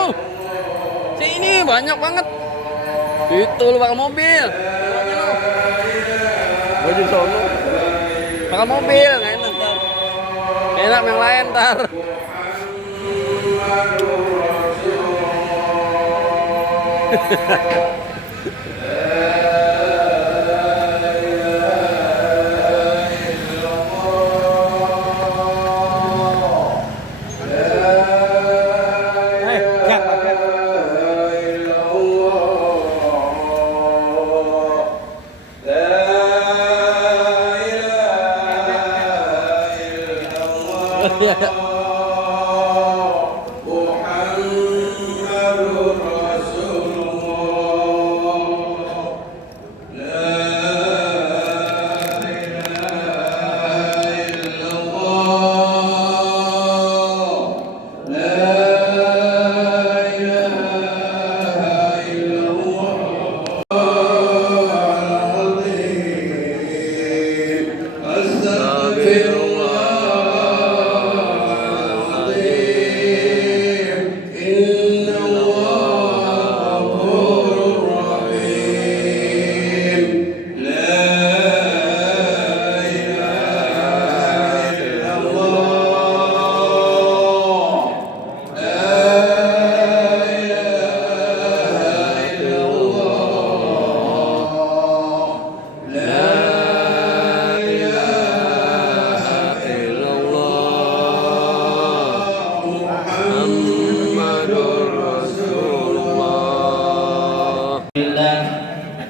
lu. Sini banyak banget. Itu lu pakai mobil. Gua di sono. Pakai mobil nggak enak ntar. Enak yang lain ntar.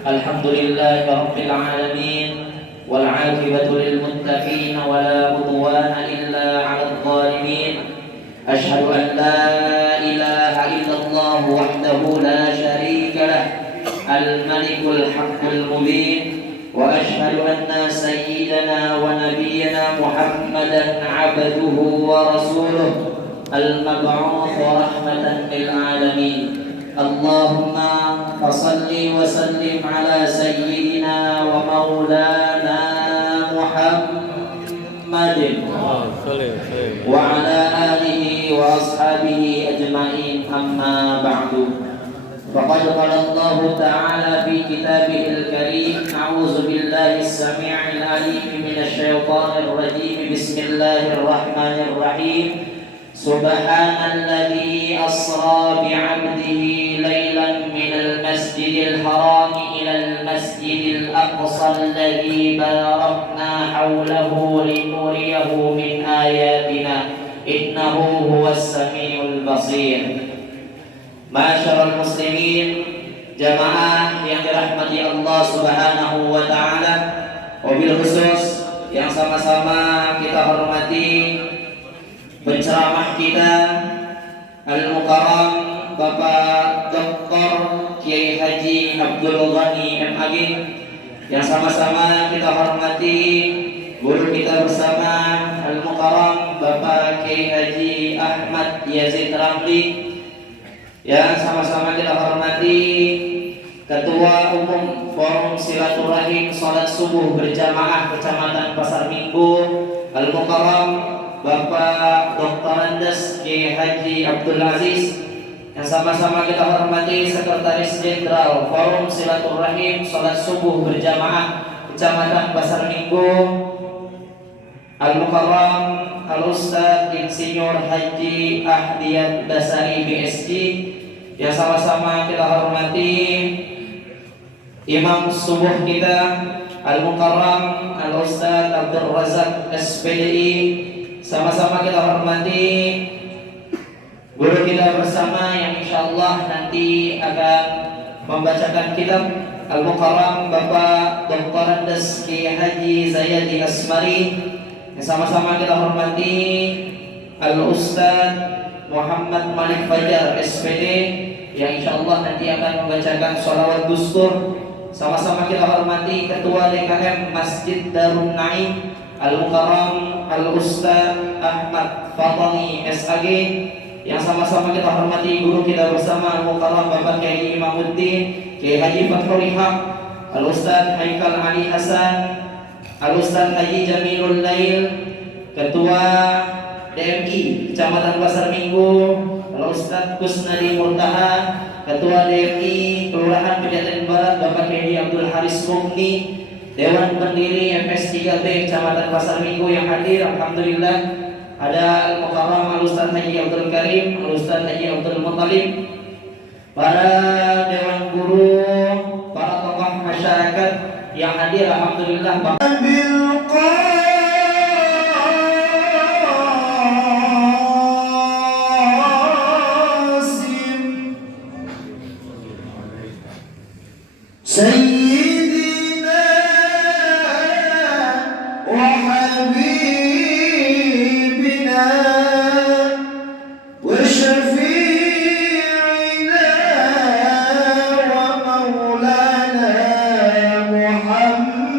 Alhamdulillahi Rabbil Alamin wal 'aqibatu lil muttaqin wa la 'udwana illa 'alal zalimin. Asyhadu an la ilaha illallah wahdahu la syarika lah al-malikul haqqul mubin wa asyhadu anna sayyidana wa nabiyyana Muhammadan 'abduhu wa rasuluh al-mab'uts rahmatan lil 'alamin. Allahumma fasalli wa sallim ala sayyidina wa maulana Muhammadin wa ala alihi wa ashabihi ajma'in, amma ba'du. Faqad qala Allah ta'ala fi kitabihil karim, a'udzu billahi as-sami'il 'alim minasy syaithanir rajim. Bismillahirrahmanirrahim. Subhanalladzi asra bi'abdihi laylan minal masjidil haram ilal masjidil aqsa alladzi barakna hawlahu linuriyahu min ayatina innahu huwas samiul basir. Ma'asyiral muslimin, jamaah yang dirahmati Allah Subhanahu wa taala, wabil khusus yang sama-sama kita hormati penceramah kita Al-Mukarram Bapak Dr. Kiai Haji Abdul Ghani MAG, yang sama-sama kita hormati guru kita bersama Al-Mukarram Bapak Kiai Haji Ahmad Yazid Ramli, yang sama-sama kita hormati Ketua Umum Forum Silaturahim Salat Subuh Berjamaah Kecamatan Pasar Minggu Al-Mukarram Bapak Dr. Andes Kiai Haji Abdul Aziz, yang sama-sama kita hormati Sekretaris Jenderal Forum Silaturahim Salat Subuh Berjamaah Kecamatan Pasar Minggu Al-Mukarram Al-Ustaz Insinyur Haji Ahdiyat Basari BSG, yang sama-sama kita hormati Imam Subuh kita Al-Mukarram Al-Ustaz Abdul Razak SPDI, sama-sama kita hormati guru kita bersama yang insyaallah nanti akan membacakan kitab Al-Mukarram Bapak Dr. Andes Kiai Haji Zayadi Asmari, yang sama-sama kita hormati Al-Ustaz Muhammad Malik Fajar SPD, yang insyaallah nanti akan membacakan sholawat dustur. Sama-sama kita hormati Ketua DKM Masjid Darun Naim Al-Mukarram Al-Ustaz Ahmad Fadhani SAG, yang sama-sama kita hormati guru kita bersama Al-Mukarram Bapak Kiai Imamuddin Kiai Haji Fathul Haq, Al-Ustaz Haikal Ali Hasan, Al-Ustaz Haji Jamilul Lail, Ketua DMI Kecamatan Pasar Minggu Bapak Ustadz Kusnadi Murtaha, Ketua DMI Kelurahan Pejaten Barat Bapak Kiai Abdul Haris Mukni, Dewan Pendiri FS3B Kecamatan Pasar Minggu yang hadir, alhamdulillah. Ada Al-Mukarram Al-Ustadz Haji Abdul Karim, Al-Ustadz Haji Abdul Muttalib, para dewan guru, para tokoh masyarakat yang hadir, alhamdulillah. سيدنا وحبيبنا وشفيعنا ومولانا محمد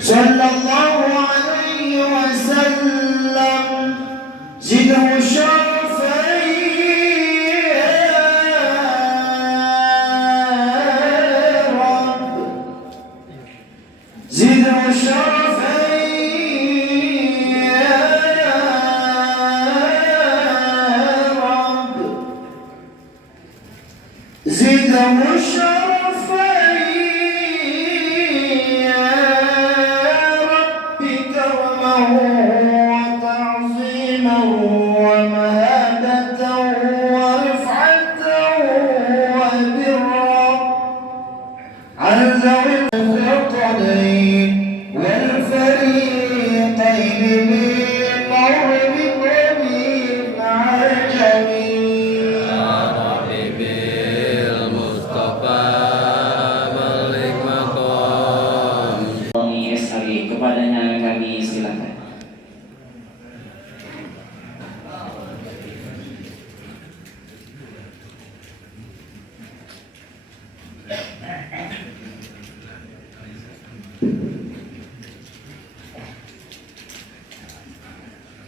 صلى الله عليه وسلم زده شرفا زده شرفا يا رب، زده شرفا يا رب، كرما وتعظيما ومهابة ورفعة وبرا عن ذوي الثقلين والفريقين من مغرب ومن عجم. Kepadanya kami silakan.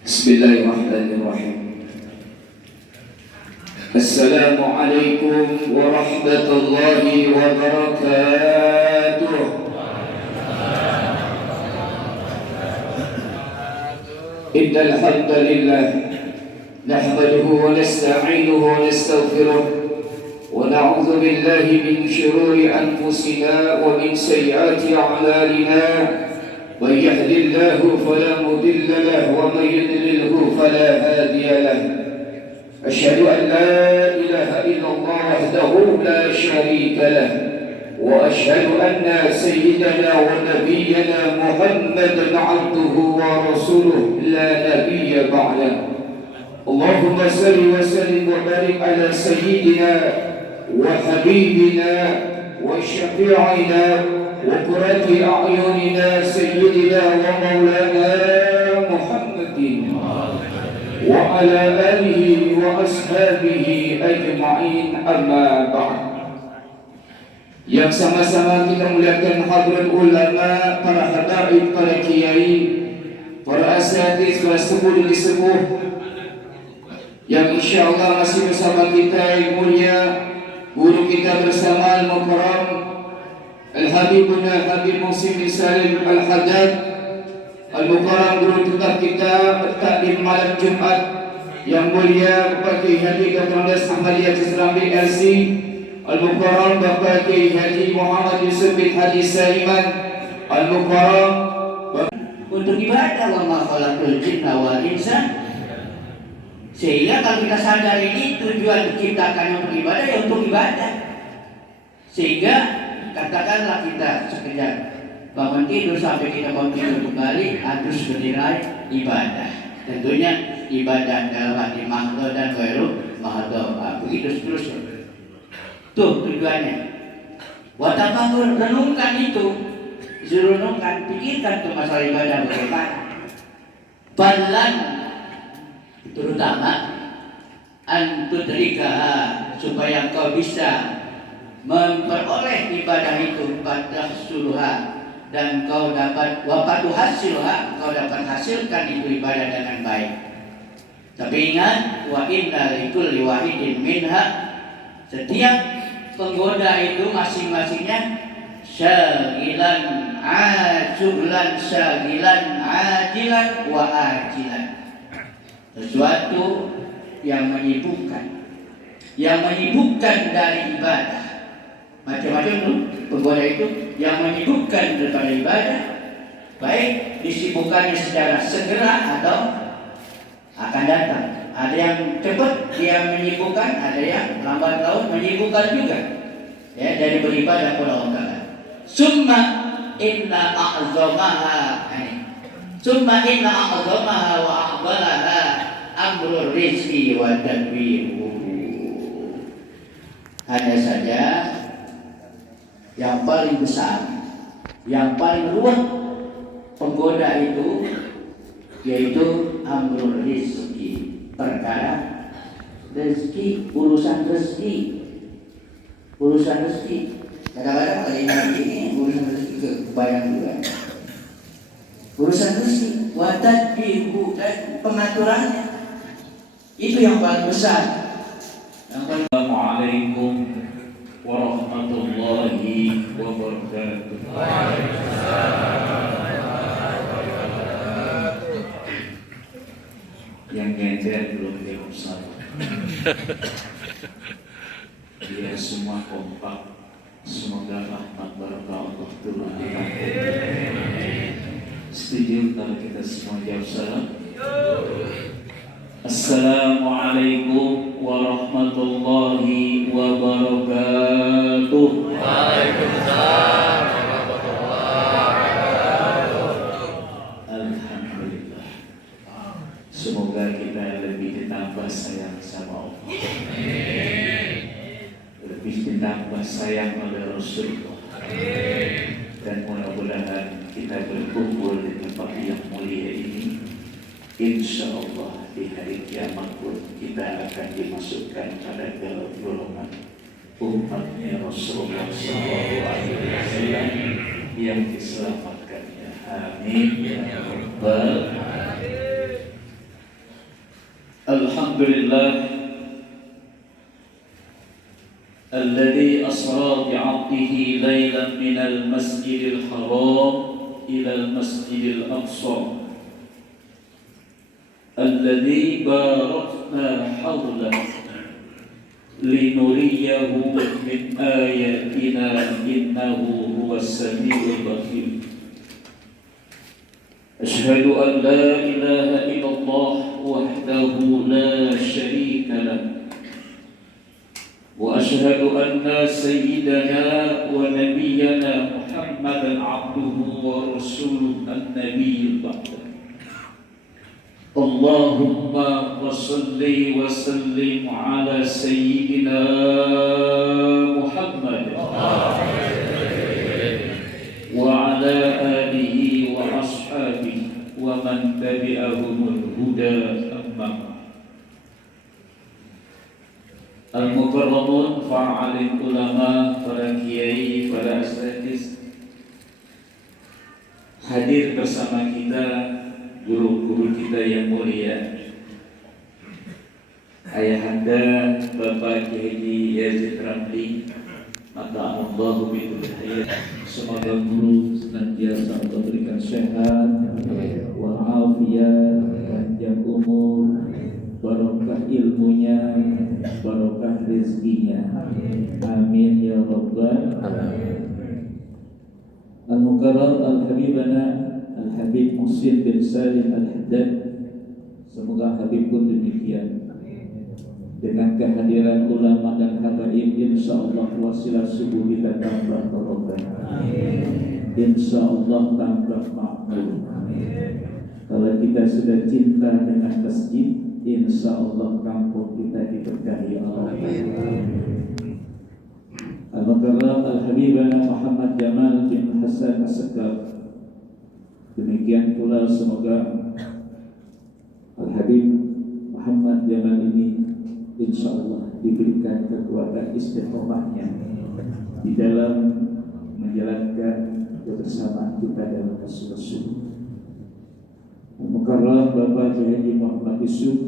Bismillahirrahmanirrahim. Assalamualaikum warahmatullahi wabarakatuh. Innal hamdalillah nahmaduhu wa nasta'inuhu wa nastaghfiruh wa na'udzu billahi min shururi anfusina wa min sayyiati a'malina. من يهد الله فلا مضل له ومن يضلله فلا هادي له. أشهد أن لا إله إلا الله وحده لا شريك له، وأشهد أن سيدنا ونبينا محمدا عبده ورسوله لا نبي بعده. اللهم صل وسلم وبارك على سيدنا وحبيبنا وشفيعنا وقرة أعيننا سيدنا ومولانا محمد وعلى آله وأصحابه أجمعين، أما بعد. Yang sama-sama kita muliakan hadirat ulama, para hadaib, para kiai, para asatidz, para sepuh dan sepuh yang insyaallah masih bersama kita, yang mulia guru kita bersama Al-Mukarram Al-Habibuna Habib Muhsin bin Salim Al-Haddad, Al-Mukarram guru tetap kita taklim malam Jumat yang mulia Bapak Kiai Haji Dr. Ahmadiyah Serambi LC, Al-Mukarram Bapak Kiai Haji Muhammad Yusuf bin Haji Saiman, Al-Mukarram untuk ibadah, wa ma khalaqul jinna wal insa. Sehingga kalau kita sadar ini tujuan diciptakan untuk ibadah, ya untuk ibadah. Sehingga katakanlah kita sekejap bangun tidur sampai kita bangun tidur kembali harus bernilai ibadah. Tentunya ibadah dalam arti mahdoh dan ghairu mahdoh. Begitu seterusnya. Tuh tujuannya. Watafakur, renungkan itu. Renungkan, pikirkan tuh masalah ibadah bagaimana. Balan terutama antudrika, supaya kau bisa memperoleh ibadah itu pada suluha, dan kau dapat wapatu hasilha, kau dapat hasilkan itu ibadah dengan baik. Tapi ingat, wa inna likulli wahidin minha, setiap penggoda itu masing-masingnya syagilan ajulan syagilan ajilan wa ajilan. Sesuatu yang menyibukkan dari ibadah. Macam-macam tuh penggoda itu yang menyibukkan daripada ibadah, baik disibukkannya secara segera atau akan datang. Ada yang cepat dia menyibukkan, ada yang lambat laun menyibukkan juga, ya, dari beribadah kepada Allah. Summa inna a'zamaha wa a'dalaha amrul rizki wa tadbiruhu. Hanya saja yang paling besar, yang paling ruwet penggoda itu yaitu amrul rizki, perkara rezeki, urusan rezeki. Kadang-kadang kalau ini urusan rezeki kebayang juga. Urusan rezeki, wadat bihu, dan pengaturannya itu yang paling besar. Assalamualaikum warahmatullahi wabarakatuh. Yang ngecer belum jawab salam. Biar semua kompak. Semoga rahmat barakah Allah turun di kampung. Setuju kalau kita semua jawab salam? Assalamualaikum warahmatullahi wabarakatuh. Waalaikumsalam warahmatullahi wabarakatuh. Alhamdulillah. Semoga kita lebih ditambah sayang sama Allah, lebih ditambah sayang oleh Rasulullah, dan mudah-mudahan kita berkumpul di tempat yang mulia ini. Insya Allah di hari kiamat pun kita akan dimasukkan pada golongan umatnya Rasulullah SAW yang diselamatkannya. Amin ya Rabbal Alamin. Alhamdulillah alladzi asra bi'abdihi lailan minal masjidil haram ilal masjidil aqsa الذي باركنا حوله لنريه من آياتنا إنه هو السميع البصير. أشهد أن لا إله إلا الله وحده لا شريك له، وأشهد أن سيدنا ونبينا محمدا عبده ورسوله النبي البعث. اللهم صل وسلم على سيدنا محمد وعلى آله وأصحابه ومن تبعهم الهدى. أما Al-Mukarramun, fa'alim ulama, para kiai, para asatidz, hadir bersama kita guru-guru kita yang mulia, Ayahanda Bapak Kiai Yazid Ramli, mata'allahu bidul hayat. Semoga guru senantiasa Allah berikan sehat walafiat, panjang umur, barokah ilmunya, barokah rezekinya. Amin ya Rabbal Alamin. Al-Mukarram Al-Habibana Al-Habib Muhsin bin Salim Al-Haddad, semoga Habib pun demikian. Dengan kehadiran ulama dan habaib, insyaallah wasilah subuh kita tambah barokah, insyaallah tambah makmur. Kalau kita sudah cinta dengan masjid, insyaallah kampung kita diberkahi Allah. Al-Mukarram Al-Habibana Muhammad Jamal bin Hasan As-Sekar, demikian pula semoga Al-Habib Muhammad Jamal ini insyaallah diberikan kekuatan istiqomahnya di dalam menjalankan kebersamaan kita dalam Rasul. Mukarram Bapak Haji Muhammad Yusuf,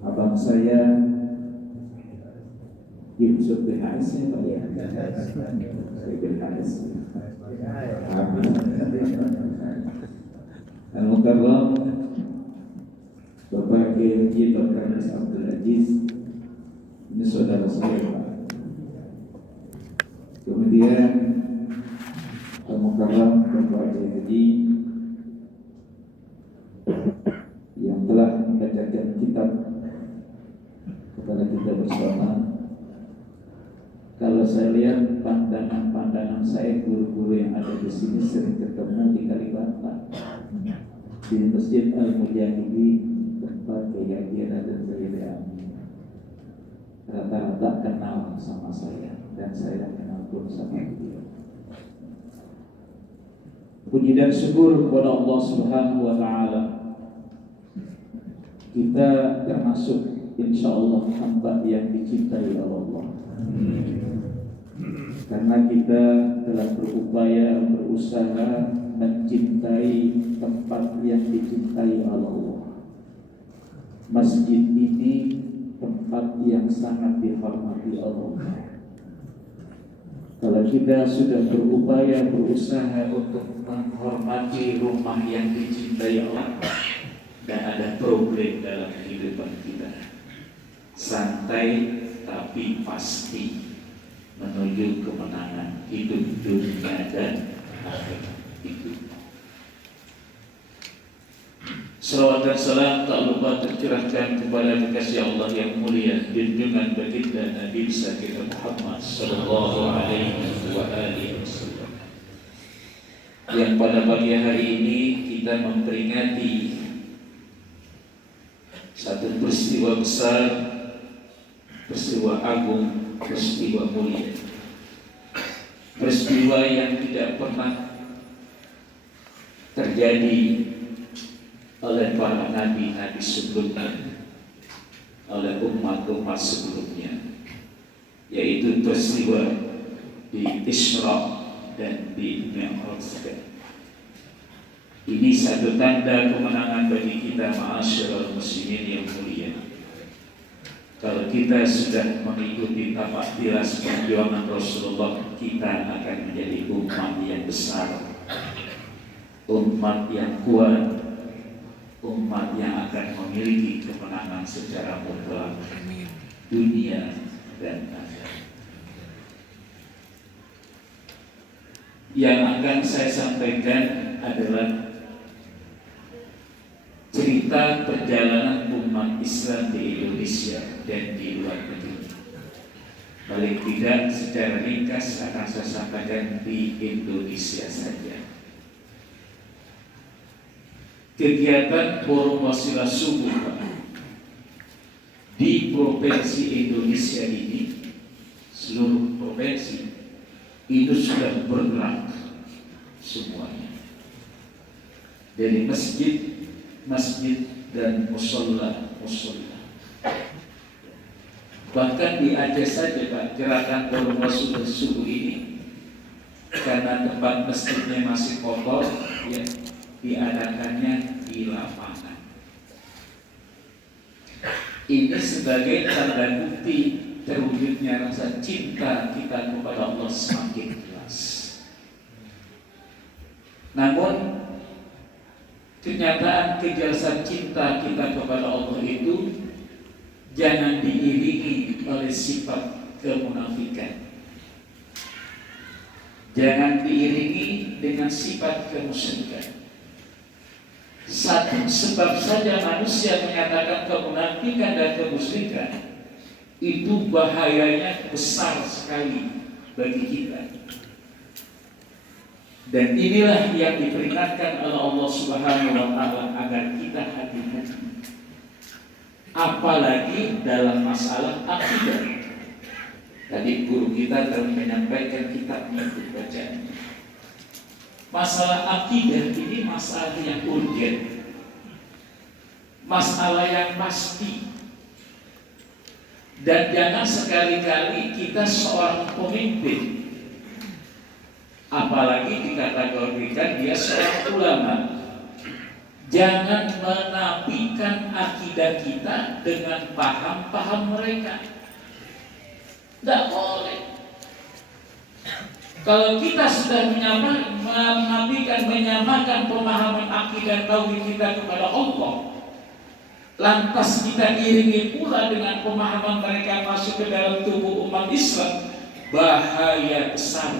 abang saya Yusuf BHS ya Pak ya. BHS. Amin. Al-Mukarram Bapak Kiai Dr. Abdul Aziz, ini saudara saya Pak. Kemudian Al-Mukarram Bapak Haji yang telah membacakan kitab kepada kita bersama. Kalau saya lihat pandangan saya, guru-guru yang ada di sini sering ketemu di Kalibata, di Masjid Al-Mujahidin tempat Kiai Haji dan saya rata-rata kenal sama saya dan saya kenal pun sama dia. Puji dan syukur kepada Allah Subhanahu wa Ta'ala, kita termasuk insya Allah hamba yang dicintai oleh Allah. Karena kita telah berupaya, berusaha mencintai tempat yang dicintai oleh Allah. Masjid ini tempat yang sangat dihormati Allah. Kalau kita sudah berupaya, berusaha untuk menghormati rumah yang dicintai Allah, dan ada problem dalam kehidupan kita, santai tapi pasti menuju kemenangan hidup dunia dan akhirat itu. Salawat dan salam tak lupa tercurahkan kepada kekasih Allah yang mulia, junjungan baginda Nabi kita Muhammad sallallahu alaihi wasallam, yang pada pagi hari ini kita memperingati satu peristiwa besar, peristiwa agung, peristiwa mulia, peristiwa yang tidak pernah terjadi oleh para nabi-nabi sebelumnya, oleh umat-umat sebelumnya, yaitu peristiwa di Isra dan di Mi'raj. Ini satu tanda kemenangan bagi kita ma'asyiral muslimin yang mulia. Kalau kita sudah mengikuti tapak tilas perjuangan Rasulullah, kita akan menjadi umat yang besar, umat yang kuat, umat yang akan memiliki kemenangan secara mutlak dunia dan akhirat. Yang akan saya sampaikan adalah cerita perjalanan umat Islam di Indonesia dan di luar negeri. Paling tidak secara ringkas akan saya sampaikan di Indonesia saja. Kegiatan Forum Wasilah Subuh di provinsi Indonesia ini, seluruh provinsi itu sudah bergerak semuanya, dari masjid dan musola. Bahkan di Aceh saja Pak, gerakan Forum Wasilah Subuh ini karena tempat masjidnya masih kotor, ya, diadakannya di lapangan. Ini sebagai tanda bukti terwujudnya rasa cinta kita kepada Allah semakin jelas. Namun kenyataan kejelasan cinta kita kepada Allah itu jangan diiringi oleh sifat kemunafikan. Jangan diiringi dengan sifat kemusyrikan. Satu sebab saja manusia menyatakan kemunafikan dan kemusyrikan, itu bahayanya besar sekali bagi kita. Dan inilah yang diperingatkan oleh Allah Subhanahu wa Ta'ala agar kita hati-hati, apalagi dalam masalah akidah. Tadi guru kita telah menyampaikan kitabnya untuk bacaan. Masalah akidah ini masalah yang urgen, masalah yang pasti. Dan jangan sekali-kali kita seorang pemimpin, apalagi dikategorikan dia seorang ulama, jangan menafikan akidah kita dengan paham-paham mereka. Tidak boleh. Kalau kita sudah menyamakan pemahaman akidah tauhid kita kepada Allah, lantas kita iringi pula dengan pemahaman mereka masuk ke dalam tubuh umat Islam, bahaya besar.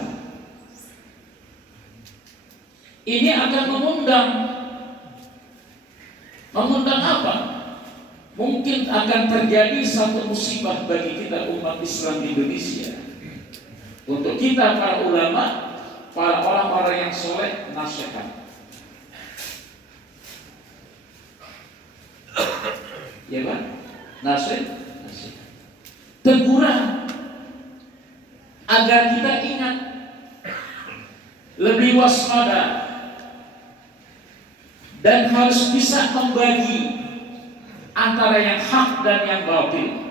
Ini akan mengundang apa? Mungkin akan terjadi satu musibah bagi kita umat Islam di Indonesia. Untuk kita para ulama, para orang-orang yang soleh, nasihat. Ya Pak? Nasihat. Teguran agar kita ingat, lebih waspada, dan harus bisa membagi antara yang hak dan yang batil.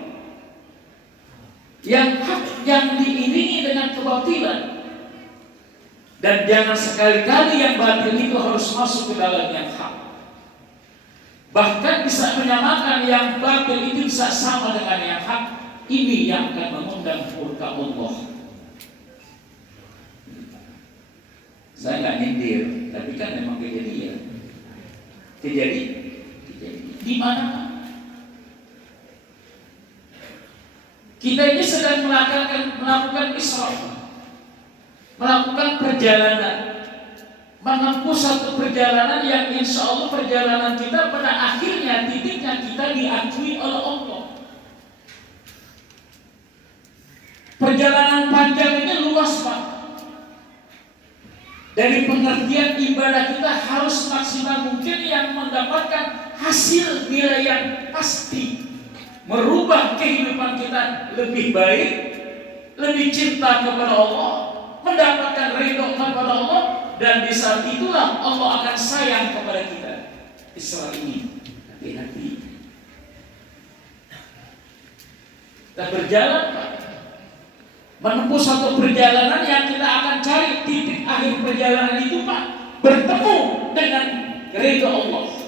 Yang hak yang diiringi dengan kebatilan, dan jangan sekali-kali yang batil itu harus masuk ke dalam yang hak. Bahkan bisa menyamakan yang batil itu bisa sama dengan yang hak. Ini yang akan mengundang murka Allah. Saya nggak nyindir, tapi kan memang kejadian. Di mana? Kita ini sedang melakukan Isra, melakukan perjalanan, menempuh satu perjalanan yang insya Allah perjalanan kita pada akhirnya titiknya kita diakui oleh Allah. Perjalanan panjang ini luas Pak. Dari pengertian ibadah kita harus maksimal mungkin yang mendapatkan hasil nilai yang pasti, merubah kehidupan kita lebih baik, lebih cinta kepada Allah, mendapatkan ridho kepada Allah, dan di saat itulah Allah akan sayang kepada kita. Isra ini hati-hati. Kita berjalan Pak, menempuh satu perjalanan yang kita akan cari titik akhir perjalanan itu Pak, bertemu dengan ridho Allah.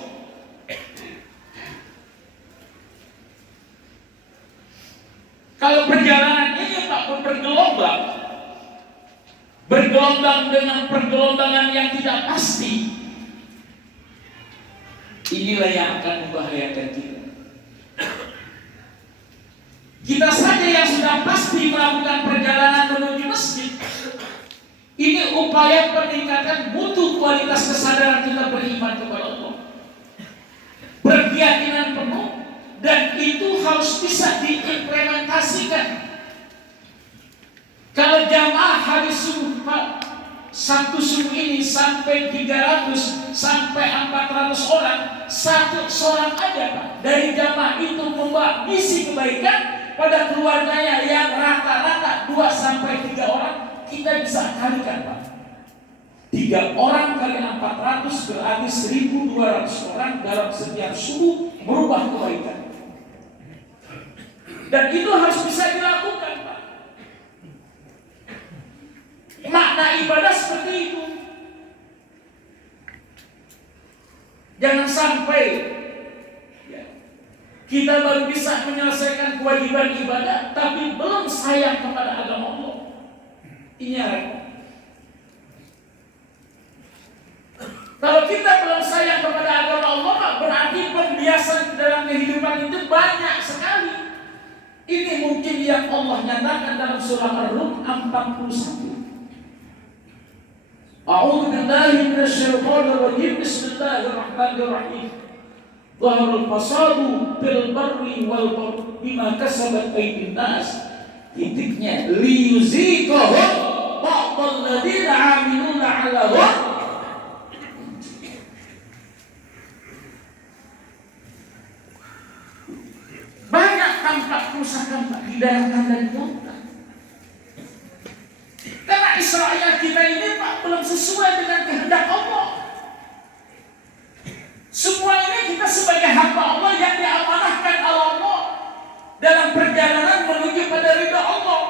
Kalau perjalanan ini Pak bergelombang dengan pergelombangan yang tidak pasti, inilah yang akan membahayakan kita. Kita saja yang sudah pasti melakukan perjalanan menuju masjid, ini upaya peningkatan mutu kualitas kesadaran kita beriman kepada Allah, berkeyakinan penuh. Dan itu harus bisa diimplementasikan. Kalau jamaah hari subuh Pak, Sabtu subuh ini sampai 300 sampai 400 orang, satu seorang aja Pak dari jamaah itu membawa misi kebaikan pada keluarganya yang rata-rata 2 sampai 3 orang, kita bisa kalikan Pak. 3 orang kali 400 berarti 1.200 orang dalam setiap subuh merubah kebaikan. Dan itu harus bisa dilakukan Pak. Makna ibadah seperti itu. Jangan sampai kita baru bisa menyelesaikan kewajiban ibadah tapi belum sayang kepada agama Allah. Ini repot. Kalau kita belum sayang kepada agama Allah, berarti pembiasan dalam kehidupan itu banyak sekali. Ini mungkin yang Allah nyatakan dalam surah Ar-Rum 41. A'udzu billahi minasyaitonir rajim. Bismillahirrahmanirrahim. Dhaharul fasadu fil barri wal bahri bima kasabat aydin nas. Titiknya liyuziqahum ba'dal ladzina 'amiluna 'alahum. Banyak tampak kerusakan Pak di daratan dan di lautan. Karena Israel kita ini Pak belum sesuai dengan kehendak Allah. Semua ini kita sebagai hamba Allah yang diamanahkan oleh Allah dalam perjalanan menuju pada ridha Allah.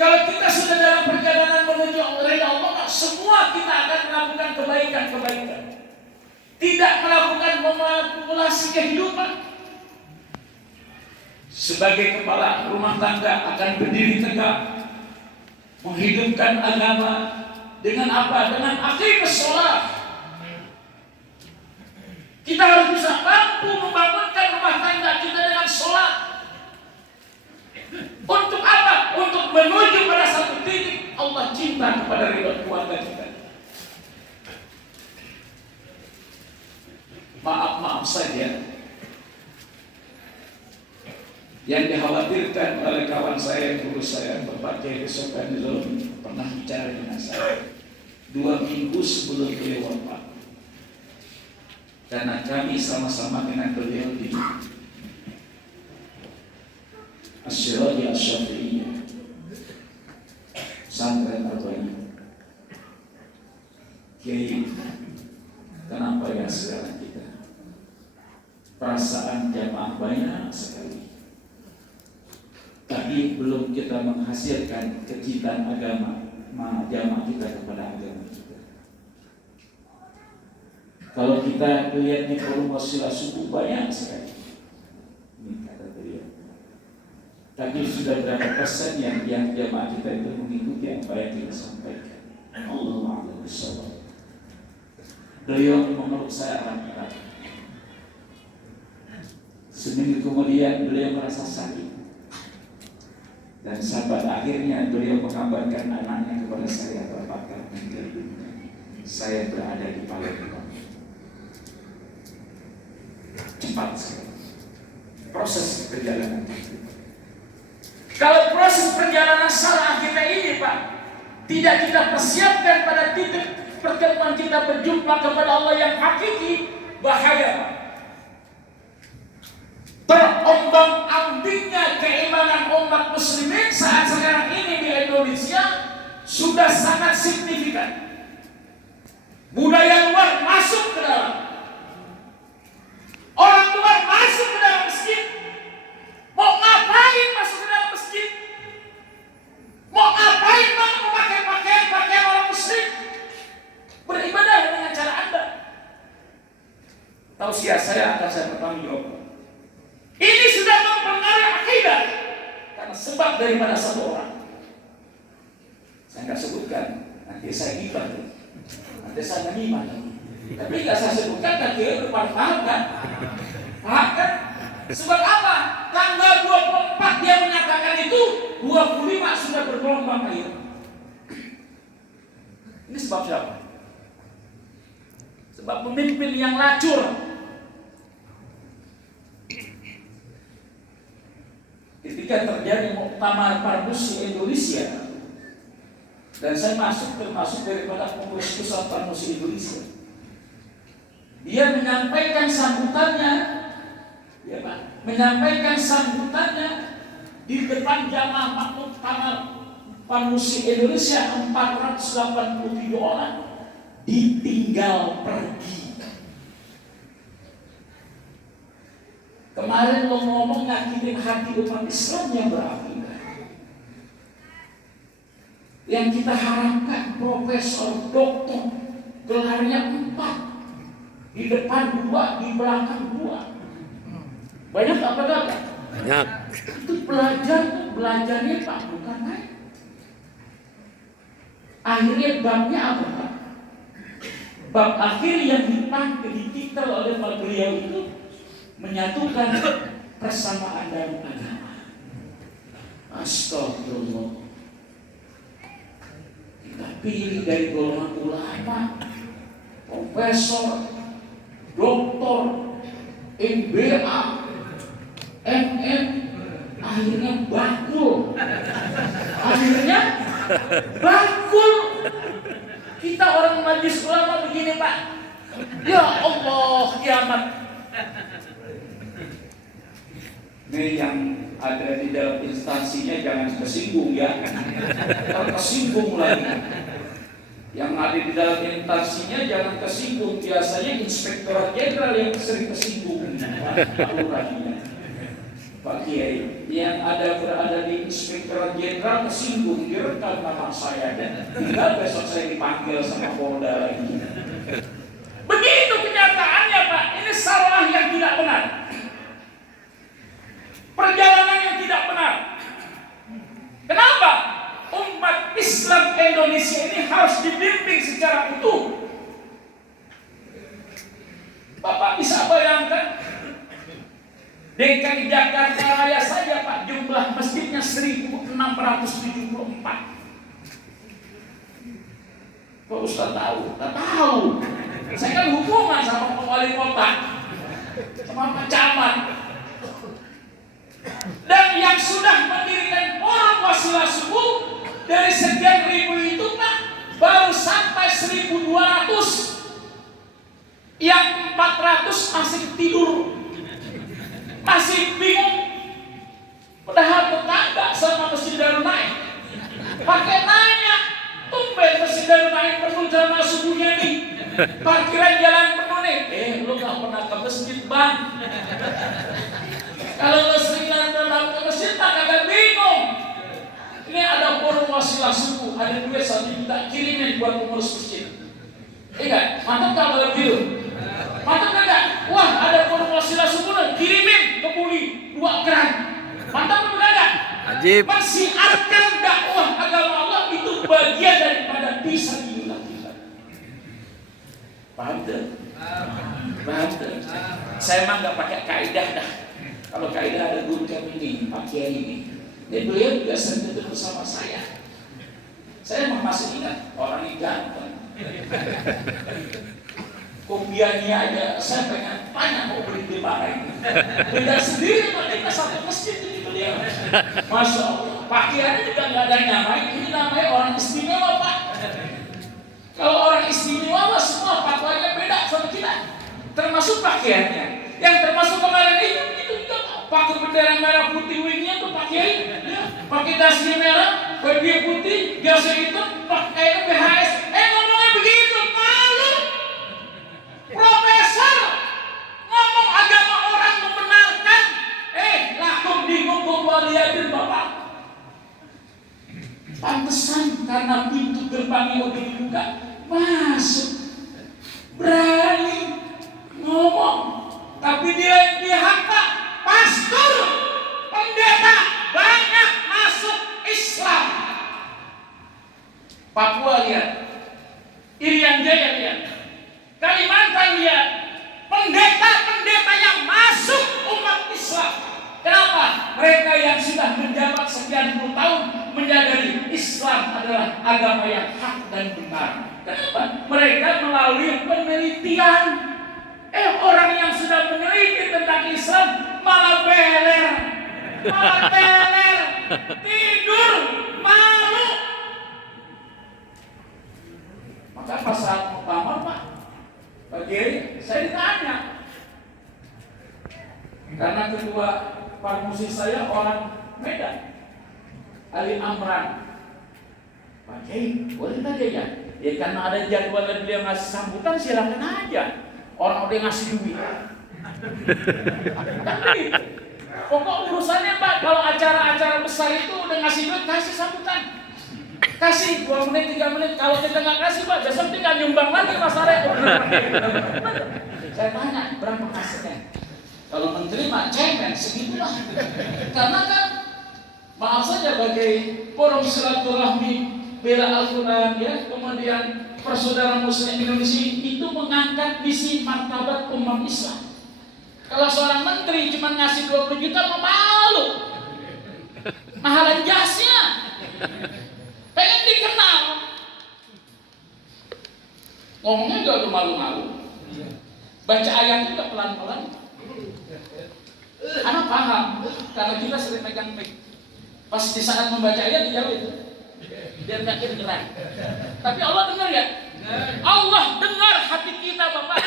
Kalau kita sudah dalam perjalanan menuju ridha Allah, semua kita akan melakukan kebaikan-kebaikan. Tidak melakukan memanipulasi kehidupan. sebagai kepala rumah tangga akan berdiri tegak menghidupkan agama dengan apa? Dengan aqimus shalah. Kita harus bisa mampu membangunkan rumah tangga kita dengan sholat. Untuk apa? Untuk menuju pada satu titik Allah cinta kepada ridha keluarga kita. Maaf saja, yang dikhawatirkan oleh kawan saya, guru saya, Bapak Kiai Soekarno pernah bicara dengan saya 2 minggu sebelum beliau wafat. Karena kami sama-sama dengan beliau di Asy-Syafi'iyah Asy-Syafi'iyah Pesantren Arba'in. Kiai, kenapa ya sekarang kita perasaan jamaah banyak sekali, tapi belum kita menghasilkan kecintaan agama jamaah kita kepada agama kita. Kalau kita lihat di forum wasilah subuh banyak sekali, ini kata beliau. Tapi sudah berapa persen yang jamaah kita itu mengikuti apa yang kita sampaikan? Allahu a'lam bishawab. Beliau memeluk saya erat-erat. Seminggu kemudian beliau merasa sakit, dan sampai akhirnya beliau mengabarkan anaknya kepada saya, Bapak Karmen, saya berada di Palembang. Cepat sekali proses perjalanan. Kalau proses perjalanan salah kita ini, Pak, tidak kita persiapkan pada titik pertemuan kita berjumpa kepada Allah yang hakiki, bahaya, Pak. Terombang-ambingnya keimanan umat muslimin saat sekarang ini di Indonesia sudah sangat signifikan. Budaya luar masuk ke dalam. Orang luar masuk ke dalam masjid. Mau ngapain masuk ke dalam masjid? Mau ngapain memakai pakaian orang muslim? Beribadah dengan cara Anda. Tausiah saya akan saya bertanggung jawab. Ini sudah mempengaruhi akidah karena sebab daripada satu orang. Saya nggak sebutkan, nanti saya gibah, nanti saya menimah. Tapi nggak saya sebutkan, nanti depan paham kan? Paham kan? Sebab apa? Tanggal 24 dia menyatakan itu, 25 sudah bergelombang air. Ini sebab siapa? Sebab pemimpin yang lacur. Ketika terjadi muktamar Parmusi Indonesia, dan saya termasuk daripada pengurus pusat Parmusi Indonesia, dia menyampaikan sambutannya, ya Pak, menyampaikan sambutannya di depan jamaah muktamar Parmusi Indonesia 487 orang ditinggal pergi. Kemarin lo ngomong nyakitin hati umat Islam yang berakidah. Yang kita harapkan profesor, doktor, gelarnya 4, di depan 2, di belakang 2. Banyak apa enggak? Banyak. Itu belajarnya Pak, bukan main. Akhirnya babnya apa Pak? Bab akhir yang dititel oleh Pak beliau itu menyatukan persamaan dalam agama. Astagfirullah. Kita pilih dari golongan ulama, profesor, doktor, MBA, MM, akhirnya bakul. Kita orang majelis ulama begini Pak. Ya Allah, kiamat. Ini yang ada di dalam instansinya jangan tersinggung ya. Tersinggung lagi. Yang ada di dalam instansinya jangan tersinggung. Biasanya Inspektorat Jenderal yang sering tersinggung. Pak Kiai, yang berada di Inspektorat Jenderal tersinggung, direkam nama saya dan tinggal besok saya dipanggil sama Polda lagi. Begitu kenyataannya Pak. Ini salah yang tidak benar. Perjalanan Indonesia ini harus dibimbing secara utuh. Bapak bisa bayangkan DKI Jakarta Raya saja Pak, jumlah masjidnya 1674. Kok Ustaz tahu? Tak tahu. Saya kan hubungan sama wali kota, sama Pak Camat. Dan yang sudah mendirikan Forum Wasilah Subuh dari sekian ribu itu Pak, baru sampai 1200. Yang 400 masih tidur, masih bingung. Padahal tetangga sama Masjid Darul Naim pakai nanya, tumben Masjid Darul Naim penuh jamaah subuhnya nih, parkiran jalan penuh nih. Lu gak pernah ke masjid bang? Kalau lu sering datang ke masjid tak agak bingung. Ini ada Forum Wasilah Subuh, ada duit 1 juta, kirimin buat pengurus masjid. Iya, mantap gak kalau gitu? Mantap enggak? Wah, ada Forum Wasilah Subuh, kirimin ke Buli 2 keran. Mantap enggak? Ajib. Mensiarkan dakwah agama Allah itu bagian daripada bisa dilakukan. Paham tak? Paham tak? Saya emang nggak pakai kaidah dah. Kalau kaidah ada guru kami ini, Pak Kiai ini. Dan beliau juga sering duduk bersama saya. Saya emang masih ingat orang ini ganteng. Kopiannya aja, saya pengen tanya mau beli di mana ini. Beda sendiri, kita satu masjid ini beliau. Masya Allah, pakaiannya juga nggak ada yang nyamain. Ini namanya orang istimewa Pak. Kalau orang istimewa semua pakaiannya beda sama kita. Termasuk pakaiannya. Yang termasuk kemarin itu juga pakai bendera merah putih wingnya tuh pakai ya. Pakai dasnya merah, baju putih, jas hitam, pakai BHS. Ngomongnya begitu, malu. Profesor ngomong agama orang membenarkan, lakum dinukum waliyadil Bapak. Pantesan karena pintu gerbangnya udah dibuka, masuk, berani ngomong. Tapi dia yang pihak Pak, pastor, pendeta banyak masuk Islam. Papua lihat, Irian Jaya lihat, Kalimantan lihat, pendeta-pendeta yang masuk umat Islam. Kenapa? Mereka yang sudah menjabat sekian puluh tahun menyadari Islam adalah agama yang hak dan benar. Kenapa? Mereka melalui penelitian. Orang yang sudah meneliti tentang Islam malah beler, tidur, malu. Maka pas saat muktamar Pak, bagi saya ditanya, karena kedua parmusi saya orang Medan, Ali Amran. Pak Kiai, boleh tanya ya? Ya karena ada jadwal dan beliau ngasih sambutan, silakan aja. Orang udah ngasih duit. Pokok urusannya Pak, kalau acara-acara besar itu udah ngasih duit, kasih sambutan. Kasih 2 menit, 3 menit. Kalau kita nggak kasih Pak, besok tinggal nyumbang lagi Mas Arek. Saya tanya, berapa kasihnya? Kalau menteri mah cemen segitulah. Karena kan, maaf saja bagi forum silaturahmi bela Al-Quran ya, kemudian persaudaraan Muslim Indonesia itu mengangkat misi martabat umat Islam. Kalau seorang menteri cuma ngasih 20 juta, malu. Mahalan jasnya. Pengen dikenal. Ngomongnya juga udah malu-malu. Baca ayat juga pelan-pelan. Anak paham, karena kita sering megang mic. Pas di saat membaca ayat dijauh itu, biar nggak kedengeran. Tapi Allah dengar ya. Allah dengar hati kita Bapak.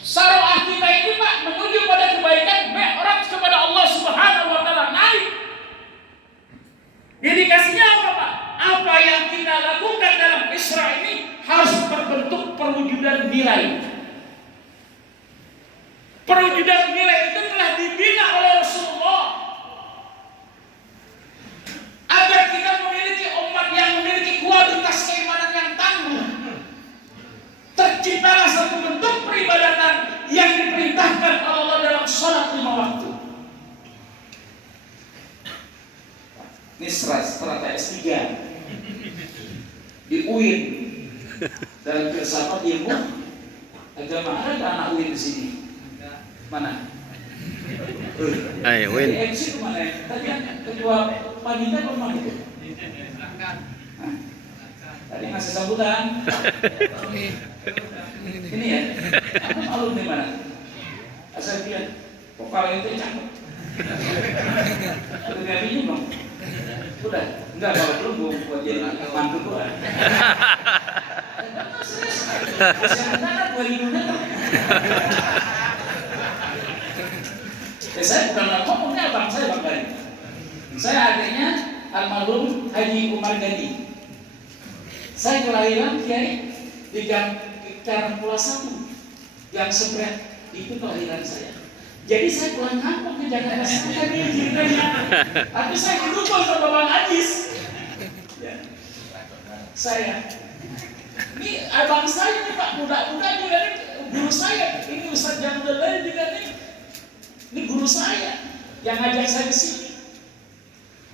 Saroah kita ini Pak menuju pada kebaikan, orang kepada Allah Subhanahu Wa Taala naik. Dedikasinya apa Pak? Apa yang kita lakukan dalam Isra ini harus berbentuk perwujudan nilai. Perwujudan nilai itu telah dibina oleh Rasulullah agar kita memiliki umat yang memiliki kualitas keimanan yang tangguh. Terciptalah satu bentuk peribadatan yang diperintahkan Allah dalam sholat 5 waktu. Ini strata S3. di UIN dalam filsafat ilmu agama. Ada nggak anak UIN di sini? Mana? Ayo, Win. Di MC kemana ya? Tadi kan ketua panitia kemana itu? Hah? Tadi ngasih sambutan. Ini ya? Aku alumni mana? Asal dia vokal itu cakep. Udah nggak bingung dong? Udah, enggak kalau belum gue buat dia mantu gue. Serius, masih ada 2.000 meter. Saya bukan ngomongnya abang saya Bang Gani. Saya adiknya almarhum Haji Umar Gani. Saya kelahiran Kiai di Karang Pulau 1 yang seberat itu kelahiran saya. Jadi saya pulang kampung ke Jakarta Selatan ini ceritanya. Tapi saya didukung sama Bang Ajis. Ya. Saya. Ini abang saya nih Pak, muda-muda juga nih guru saya. Ini Ustaz Jamdul lain juga nih. Ini guru saya yang ngajak saya ke sini.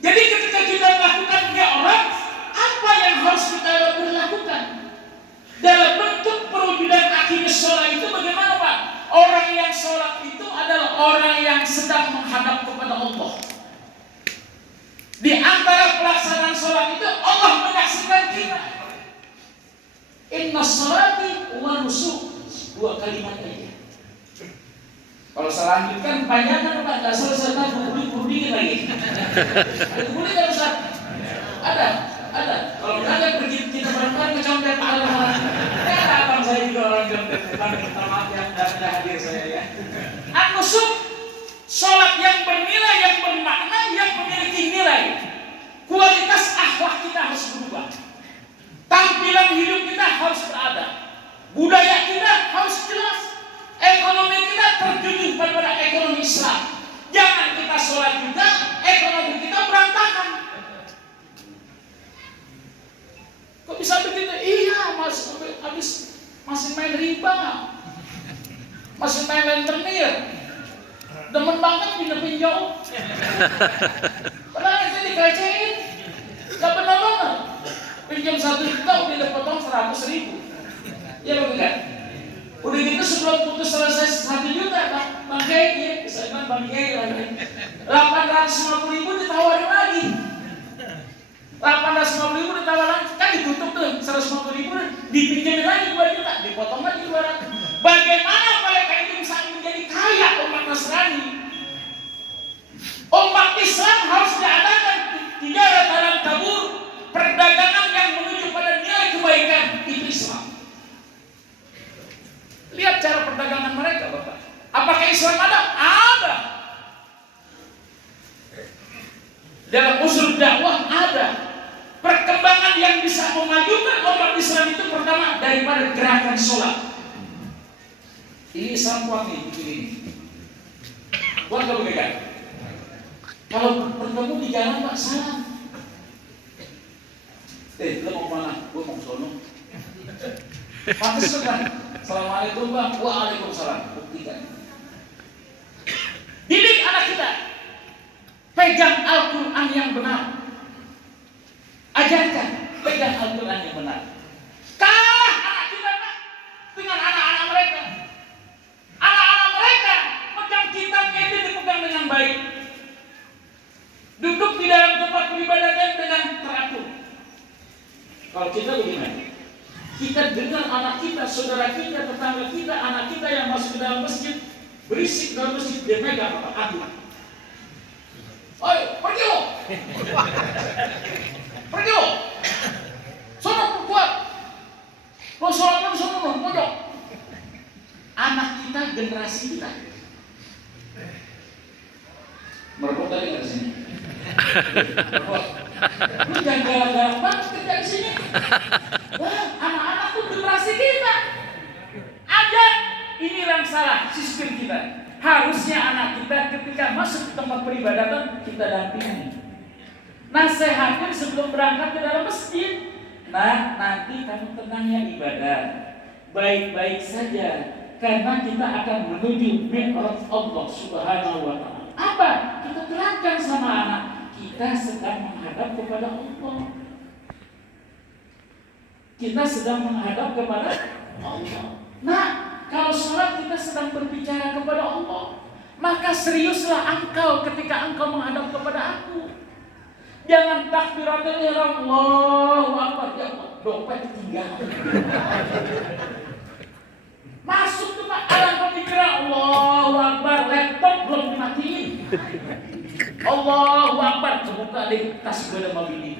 Jadi ketika kita melakukan ke orang, apa yang harus kita lakukan? Dalam bentuk perwujudan akhirnya sholat itu bagaimana Pak? Orang yang sholat itu adalah orang yang sedang menghadap kepada Allah. Di antara pelaksanaan sholat itu Allah menyaksikan kita. Inna sholati wa nusuk, 2 kalimat aja. Kalau saya lanjutkan panjangnya Pak, nggak selesai buku-buku lagi. Ada buku kan Ustaz? Ada. Kalau nggak ada pergi kita berangkat ke condet orang. Ada abang saya juga orang condet. Minta maaf yang tidak hadir saya ya. An-nusuk, sholat yang bernilai, yang bermakna, yang memiliki nilai. Kualitas akhlak kita harus berubah. Tampilan hidup kita harus berada. Budaya kita harus jelas. Ekonomi kita terjun pada ekonomi Islam. Jangan kita sholat juga, ekonomi kita berantakan. Kok bisa begitu? Iya, masih main riba, masih main rentenir, demen banget pinjau. Padahal itu dikecein, gak benar banget. Pinjam 1 juta udah dipotong 100.000. Ya begitu. Udah gitu sebelum putus selesai 1 juta, Bang Kiai, ya, bisa bilang Bang Kiai lagi. 850.000 ditawarin lagi. 850.000 ditawarin, kan ditutup tuh 150.000, dipinjemin lagi 2 juta, dipotong lagi 200. Bagaimana mereka itu bisa menjadi kaya umat Nasrani? Umat Islam harus diadakan tiga dalam tabur perdagangan yang menuju pada nilai kebaikan itu Islam. Lihat cara perdagangan mereka, Bapak. Apakah Islam ada? Ada. Dalam usul dakwah ada. Perkembangan yang bisa memajukan umat Islam itu pertama daripada gerakan sholat. Ini Islam kuat nih, begini. Buat kalau begitu. Kalau bertemu di jalan Pak, salam. Lo mau mana? Gue mau sono. Pantes kan? Assalamualaikum Bang. Waalaikumsalam. Buktikan. Didik anak kita. Pegang Al-Quran yang benar. Ajarkan. Pegang Al-Quran yang benar. Kalah anak kita Pak dengan anak-anak mereka. Anak-anak mereka pegang kitabnya itu dipegang dengan baik. Duduk di dalam tempat peribadatan dengan teratur. Kalau kita bagaimana? Kita dengar anak kita, saudara kita, tetangga kita, anak kita yang masuk ke dalam masjid, berisik dalam masjid, dia megang apa? Aduh. Oi, pergi lo! Pergi lo! Sono kuat! Lo sholat lo sono pojok. Anak kita, generasi kita. Merebut tadi nggak sini? Merebut. Lu jangan galak-galak banget kerja di sini. Wah, anak-anak tuh generasi kita. Ajar, ini yang salah sistem kita. Harusnya anak kita ketika masuk ke tempat peribadatan kita dampingi. Nasihatin sebelum berangkat ke dalam masjid. Nah, nanti kamu tenang ya ibadah. Baik-baik saja, karena kita akan menuju mi'raj Allah Subhanahu wa ta'ala. Apa? Kita terangkan sama anak. Kita sedang menghadap kepada Allah. kita sedang menghadap kepada Allah. Nah, kalau sholat kita sedang berbicara kepada Allah, maka seriuslah engkau ketika engkau menghadap kepada aku. Jangan takbiratul ihram, Allahu Akbar, ya Allah, dompet tinggal. Masuk ke alangkah dikira Allahu Akbar, laptop belum dimatiin. Allahu Akbar, kebuka deh tas gue sama bini.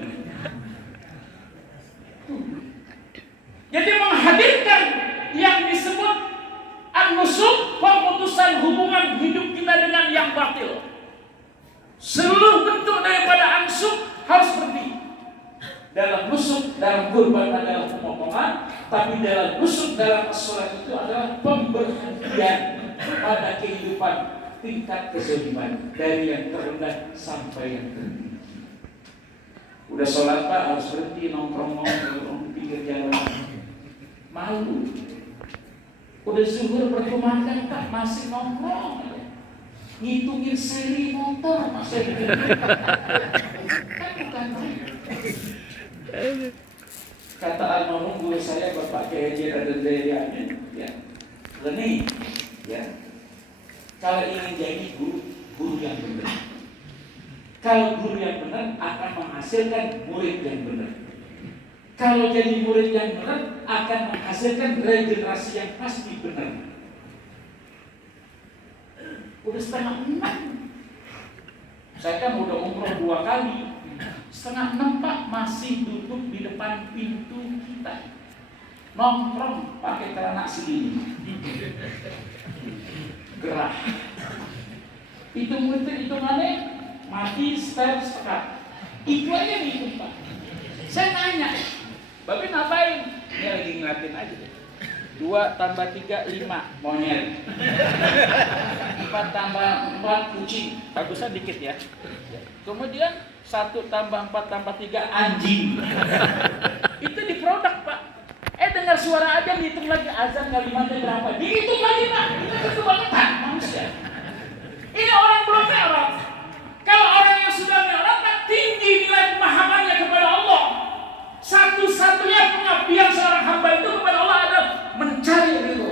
Jadi menghadirkan yang disebut an-nusuk, pemutusan hubungan hidup kita dengan yang batil. Seluruh bentuk daripada ansuk harus berhenti. Dalam nusuk, dalam kurban adalah pemotongan, tapi dalam nusuk, dalam sholat itu adalah pemberhentian pada kehidupan tingkat kezaliman dari yang terendah sampai yang tinggi. Udah sholat Pak, harus berhenti nongkrong-nongkrong di pinggir jalan. Malu. Udah zuhur berkumandang Pak, masih nongkrong. Ngitungin seri motor masih kan bukan main. Kata almarhum guru saya Bapak Kiai Haji Raden Jayani, ya, Leni, ya, kalau ingin jadi guru yang benar, kalau guru yang benar akan menghasilkan murid yang benar. Kalau jadi murid yang benar akan menghasilkan regenerasi yang pasti benar. Udah 5:30. Saya kan udah umroh 2 kali. 5:30 Pak masih duduk di depan pintu kita. Nongkrong pakai celana segini. Gerah. Hitungannya mati setengah. Itu aja nih Pak. Saya nanya, Bapak ngapain? Dia lagi ngeliatin aja. 2 tambah 3, 5 monyet. 4 tambah 4 kucing. Bagusnya dikit ya. Kemudian 1 tambah 4 tambah 3 anjing. Itu di produk Pak. Dengar suara aja, dihitung lagi azan kalimatnya berapa. Dihitung lagi Pak. Itu kebangetan manusia. Ini orang belum mi'raj. Kalau orang yang sudah mi'raj Pak, tinggi nilai pemahamannya kepada Allah. Satu-satunya pengabdian seorang hamba itu kepada Allah adalah mencari ridho.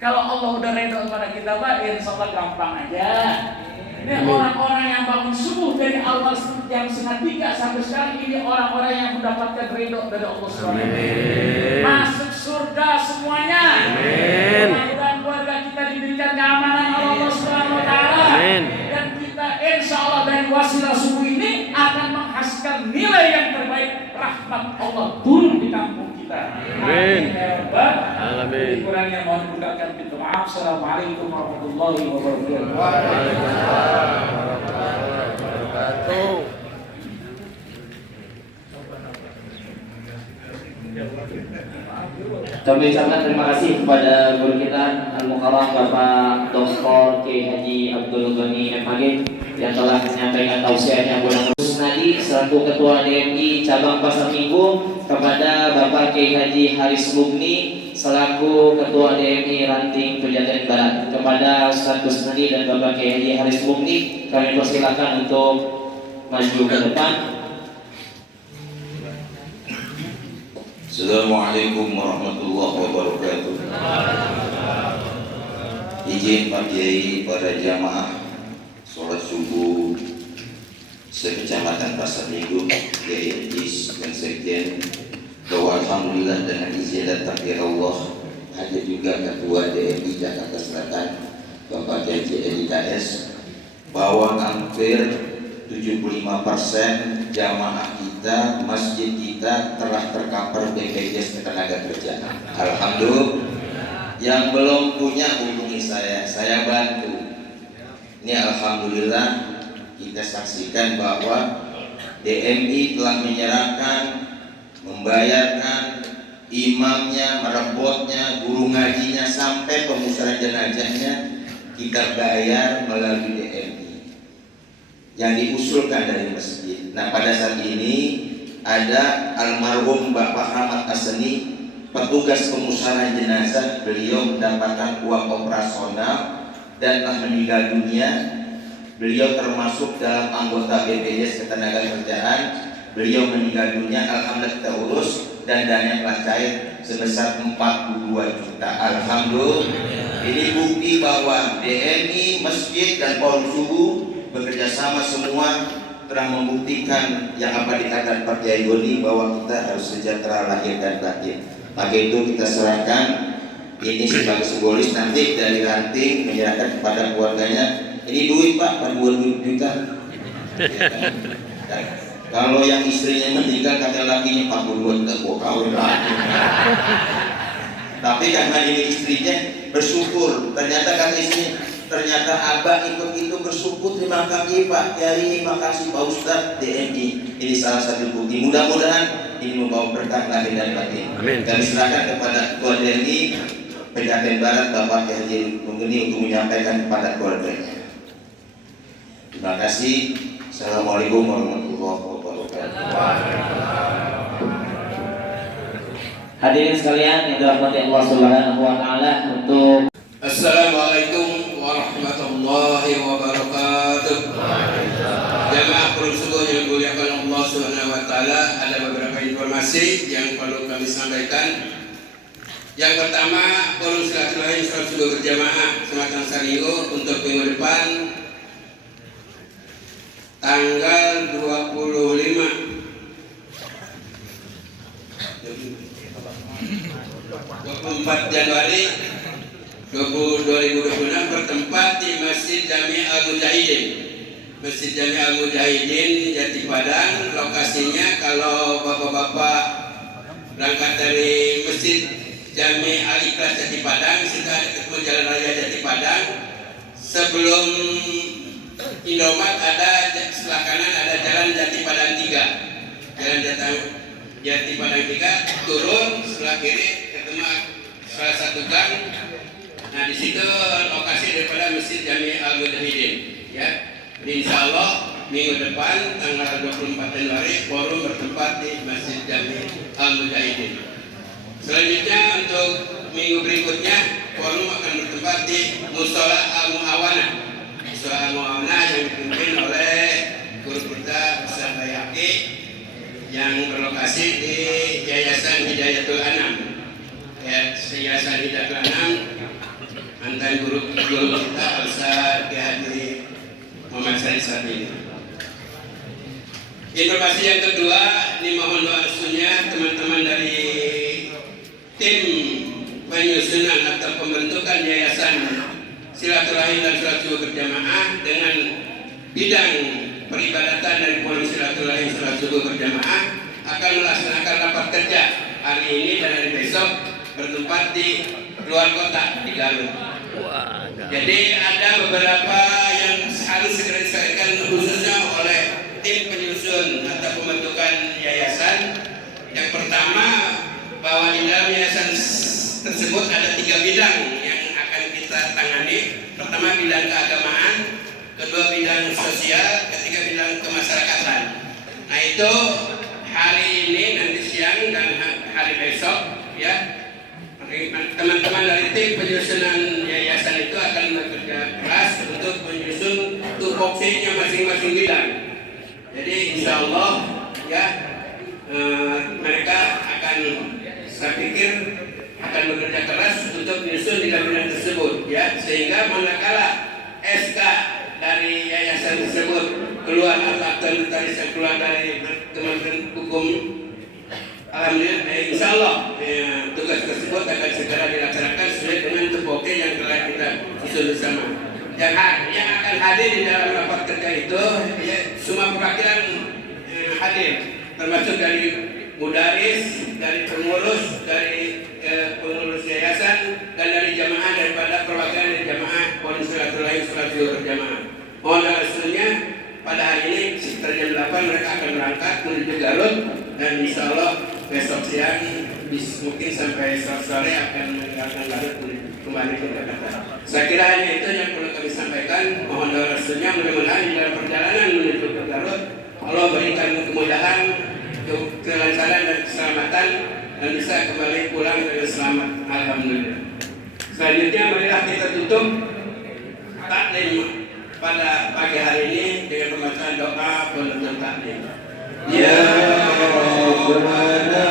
Kalau Allah udah ridho kepada kita Pak, insya Allah gampang aja. Ini orang-orang yang bangun subuh dari awal jam 2:30 sampai sekarang, ini orang-orang yang mendapatkan ridho dari Allah SWT. Masuk surga semuanya. Mudah-mudahan keluarga kita diberikan keamanan oleh Allah SWT. Dan kita insya Allah dari wasilah subuh ini akan menghasilkan nilai yang terbaik, rahmat Allah turun di kampung kita. Amin. Amin. Kurangnya mohon dibukakan pintu maaf. Assalamualaikum warahmatullahi wabarakatuh. Waalaikumsalam warahmatullahi wabarakatuh. Kami ucapkan terima kasih kepada guru kita Al-Mukarram Bapak Dr. Kiai Haji Abdul Ghani MAG yang telah menyampaikan tausiahnya bulan Rusnadi selaku Ketua DMI Cabang Pasar Minggu, kepada Bapak Kiai Haji Haris Mugni selaku Ketua DMI Ranting Pejaten Barat, kepada Ustaz Rusnadi dan Bapak Kiai Haji Haris Mugni kami persilakan untuk maju ke depan. Assalamualaikum warahmatullahi wabarakatuh. Izin Pak Kiai, para jamaah sholat subuh sekecamatan Pasar Minggu, Kiai Ajis dan Sekjen, bahwa alhamdulillah dengan izin dan takdir Allah ada juga Ketua DMI Jakarta Selatan Bapak Kiai Edi KS, bahwa hampir 75% jamaah kita, masjid kita telah tercover BPJS Ketenagakerjaan. Alhamdulillah. Yang belum punya hubungi saya bantu. Ini alhamdulillah kita saksikan bahwa DMI telah menyerahkan, membayarkan imamnya, merebotnya, guru ngajinya sampai pemusnahan jenazahnya kita bayar melalui DMI yang diusulkan dari masjid. Nah, pada saat ini ada almarhum Bapak Ahmad Asani, petugas pemusnahan jenazah. Beliau mendapatkan uang operasional dan telah meninggal dunia. Beliau termasuk dalam anggota BPJS Ketenagakerjaan. Beliau meninggal dunia, alhamdulillah kita urus. dan dana telah cair sebesar 42 juta. Alhamdulillah. Ini bukti bahwa DMI, masjid dan Polres Subuh bekerja sama semua telah membuktikan yang apa dikatakan Pak Kiai Goni bahwa kita harus sejahtera lahir dan batin. Maka itu kita serahkan ini sebagai simbolis, nanti dari ranting menyerahkan kepada keluarganya. Ini duit Pak, 42 juta. Dan kalau yang istrinya meninggal kata lakinya 42 juta, gua kawin lagi. Tapi karena ini istrinya bersyukur, ternyata kata istrinya, ternyata abah ikut itu bersyukur. Terima kasih Pak Kiai, terima kasih Pak Ustadz DMI. Ini salah satu bukti. Mudah-mudahan ini membawa berkah lahir dan batin. Kami serahkan kepada Ketua DMI Pejaten Barat Bapak Kiai Mungeni untuk menyampaikan kepada keluarganya. Terima kasih. Assalamualaikum warahmatullahi wabarakatuh. Hadirin sekalian yang dirahmati Allah Subhanahu wa taala, untuk Assalamualaikum warahmatullahi wabarakatuh. Jamaah Forum Subuh yang dimuliakan Allah Subhanahu wa taala, ada beberapa informasi yang perlu kami sampaikan. Yang pertama, Forum Silaturahim Sholat Subuh berjamaah Sematang Saringo untuk minggu depan tanggal 25 Januari 2026 bertempat di Masjid Jami Al-Mujahidin. Masjid Jami Al-Mujahidin Jati Padang. Lokasinya kalau bapak-bapak berangkat dari Masjid Jami Al-Ikhlas Jati Padang, situ ada ketemu Jalan Raya Jati Padang. Sebelum Indomaret ada sebelah kanan ada Jalan Jati Padang 3. Jalan Jati Padang 3 turun sebelah kiri ketemu salah satu gang. Nah, di situ lokasi daripada Masjid Jami Al-Mujahidin, ya. Insya Allah minggu depan tanggal 24 Januari forum bertempat di Masjid Jami Al-Mujahidin. Selanjutnya untuk minggu berikutnya forum akan bertempat di Musola Al-Muawana. Musola Al-Muawana yang dipimpin oleh guru kita Ustaz Bayaki yang berlokasi di Yayasan Hidayatul Anam. Yayasan Hidayatul Anam mantan guru kita Ustaz Kiai Muhammad Said Sabini. Informasi yang kedua, ini mohon doa restunya teman-teman dari tim penyusunan atau pembentukan Yayasan Silaturahim dan Sholat Subuh Berjamaah dengan bidang peribadatan dari Forum Silaturahim Sholat Subuh Berjamaah akan melaksanakan rapat kerja hari ini dan hari besok bertempat di luar kota di Garut. Jadi ada beberapa yang harus segera diselesaikan khususnya oleh tim penyusun atau pembentukan yayasan. Yang pertama, bahwa di dalam yayasan tersebut ada 3 bidang yang akan kita tangani. Pertama bidang keagamaan, kedua bidang sosial, ketiga bidang kemasyarakatan. Nah itu hari ini nanti siang dan hari besok, ya. Teman-teman dari tim penyusunan yayasan itu akan bekerja keras untuk menyusun tupoksinya masing-masing bidang. Jadi insya Allah ya mereka akan, saya pikir akan bekerja keras untuk menyusun di bidang tersebut, ya, sehingga manakala SK dari yayasan tersebut keluar atau notaris keluar dari Kementerian Hukum, alhamdulillah, insya Allah tugas tersebut akan segera dilaksanakan sesuai dengan tupoksi yang telah kita susun bersama. Yang akan hadir di dalam rapat kerja itu, ya, semua perwakilan hadir, termasuk dari mudaris, dari pengurus, dari pengurus yayasan, dan dari jamaah daripada perwakilan dari jamaah Forum Silaturahim Sholat Subuh Berjamaah. Mohon restunya pada hari ini sekitar jam 8 mereka akan berangkat menuju Garut, dan insya Allah besok siang mungkin sampai sore akan meninggalkan Garut kembali ke Jakarta. Saya kira hanya itu yang perlu kami sampaikan. Mohon doa restunya, mudah-mudahan di dalam perjalanan menuju ke Garut Allah berikan kemudahan, kelancaran dan keselamatan, dan bisa kembali pulang dengan selamat. Alhamdulillah. Selanjutnya marilah kita tutup taklim pada pagi hari ini dengan pembacaan doa penutup taklim. Ya Rabbana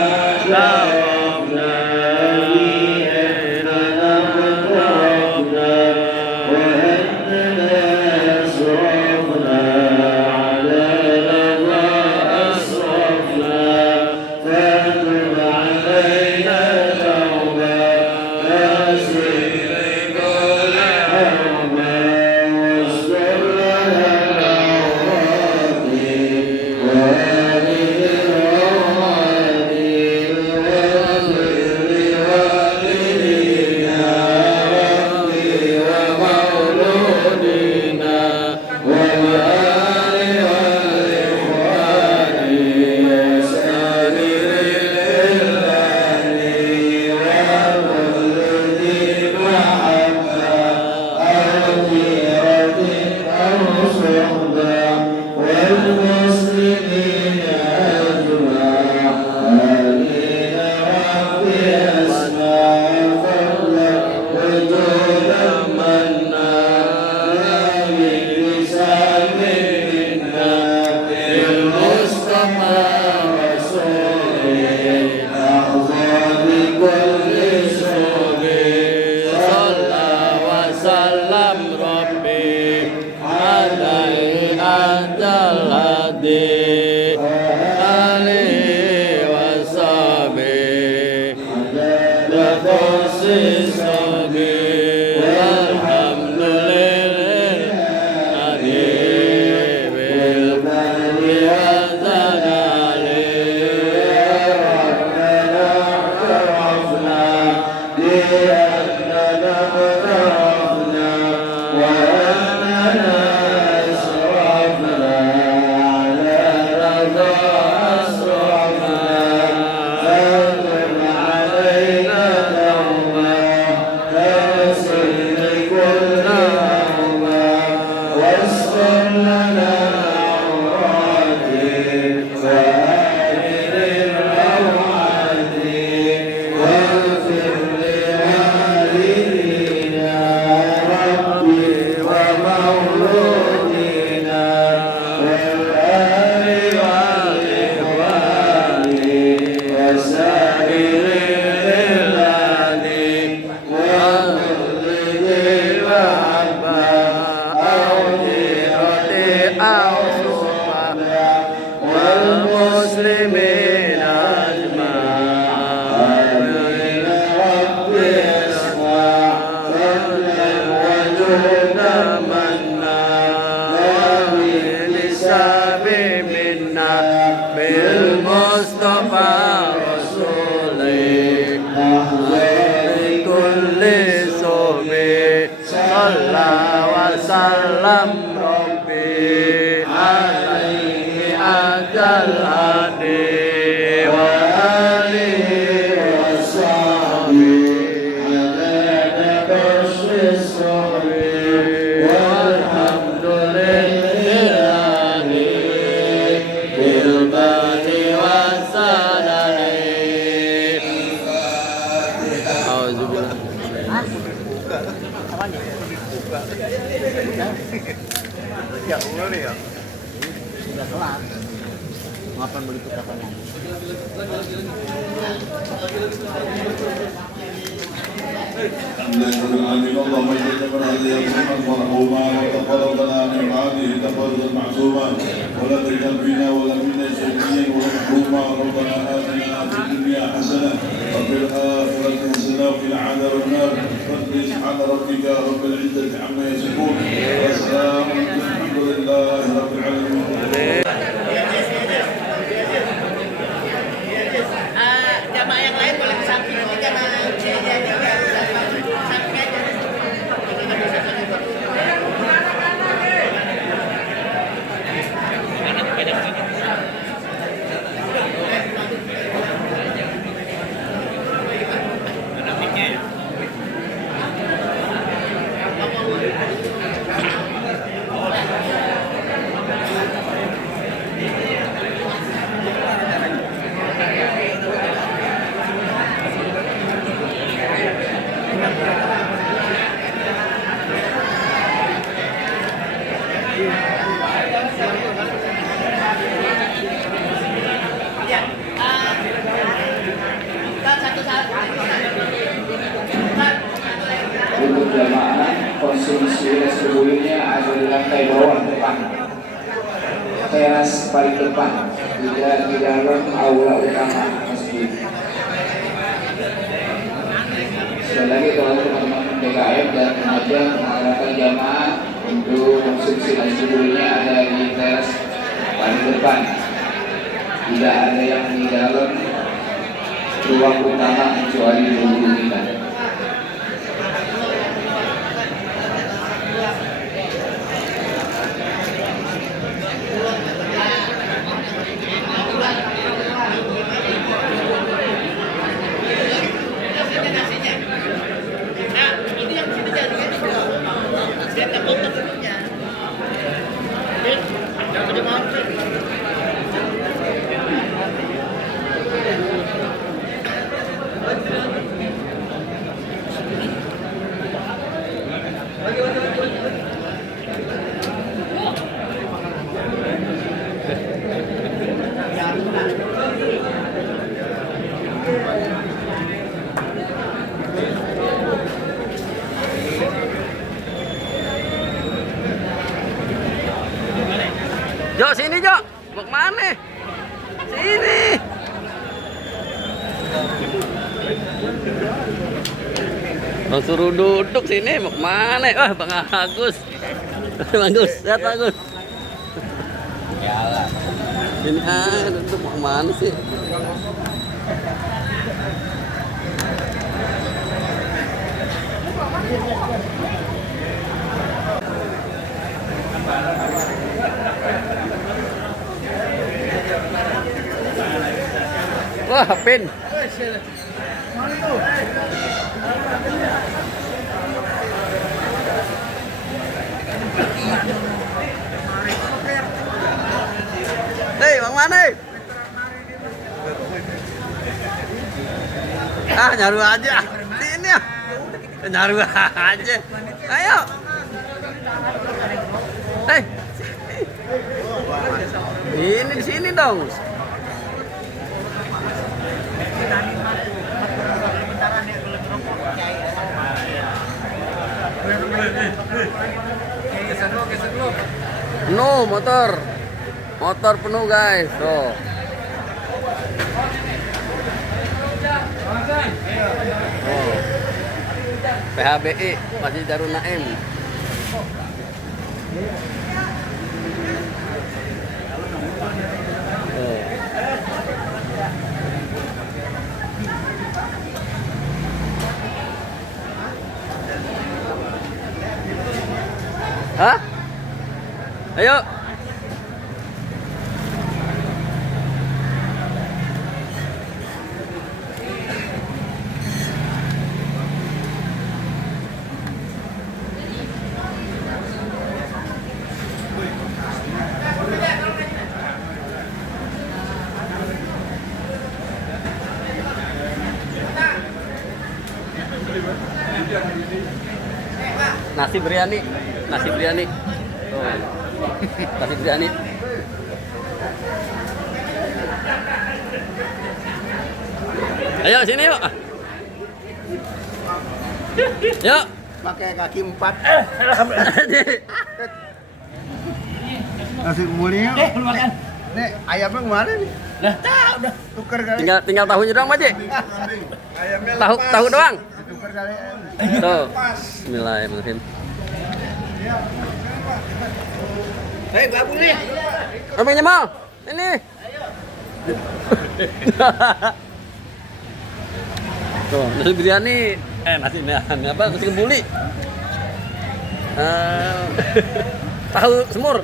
اللهم اجعلنا هديا مرحوما وتقبل لنا من هذه تقبل معصوما ولا تجعل فينا ولا منا شقيا ولا محروما ربنا اتنا في الدنيا حسنه وفي الاخره حسنه وقنا عذاب النار سبحان ربك رب العزه عما يصفون وسلام الحمد لله رب العالمين. Jamaah yang lain boleh ke samping ini karena samping aja. Ya, Sumbulinya ada di lantai bawah depan, teras paling depan, tidak di dalam aula utama masjid. Sekali lagi kalau teman-teman DKM dan remaja mengadakan jamaah untuk konsumsi nasi sumbulinya ada di teras paling depan, tidak ada yang di dalam ruang utama kecuali dulu kita. Jok sini Jok, mau kemana? Sini. Bang suruh duduk sini, mau kemana? Wah Bang Agus, Bang Agus, lihat Bang Agus. Sini duduk, mau kemana sih? Wah, pin. Hei, Bang mana? Ah, nyaru aja. Sini ya. Nyaru aja. Ayo. Hei. Ini di sini dong. Penuh motor penuh guys, tuh. Oh. PHBI Masjid Darul Naim. Oh. Hah? Ayo. Nasi biryani. Tuh. Nasi biryani. Ayo sini yuk. Yuk. Pakai kaki 4. Nasi kumpulnya. Makan. Nih, ayamnya kemana nih? Dah tahu dah. Tuker kali. Tinggal tahunya doang, Pak Ji. Ayamnya Tahu doang. tuker kali. Tuh. Bismillahirrahmanirrahim. Hei, babu nih. Kambingnya mau. Ini. Tuh, nasi biryani. Nasi apa? Nasi kembuli. Tahu semur.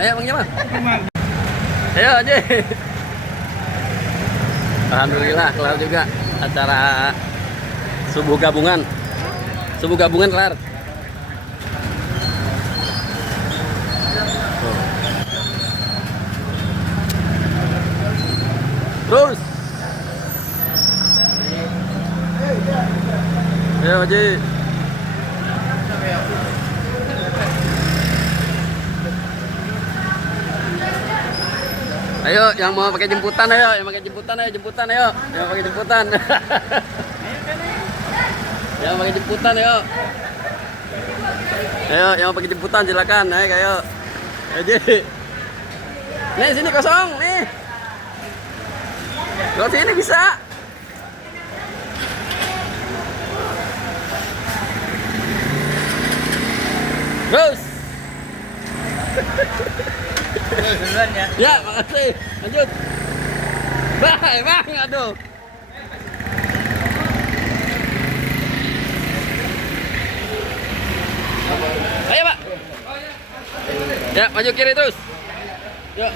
Ayo Bang Jamal. Ayo aja. Alhamdulillah kelar juga acara subuh gabungan. Subuh gabungan kelar. Terus. Ayo Haji. Ayo yang mau pakai jemputan ayo, yang pakai jemputan ayo, yang pakai jemputan. Yang pakai jemputan yuk. Ayo, yang pakai jemputan silakan. Naik ayo. Aja. Nih sini kosong nih. Kalau sini bisa. Terus. Duluan ya. Ya, makasih. Lanjut. Bye, Bang. Aduh. Ayo, Pak. Ya, maju kiri terus. Yuk.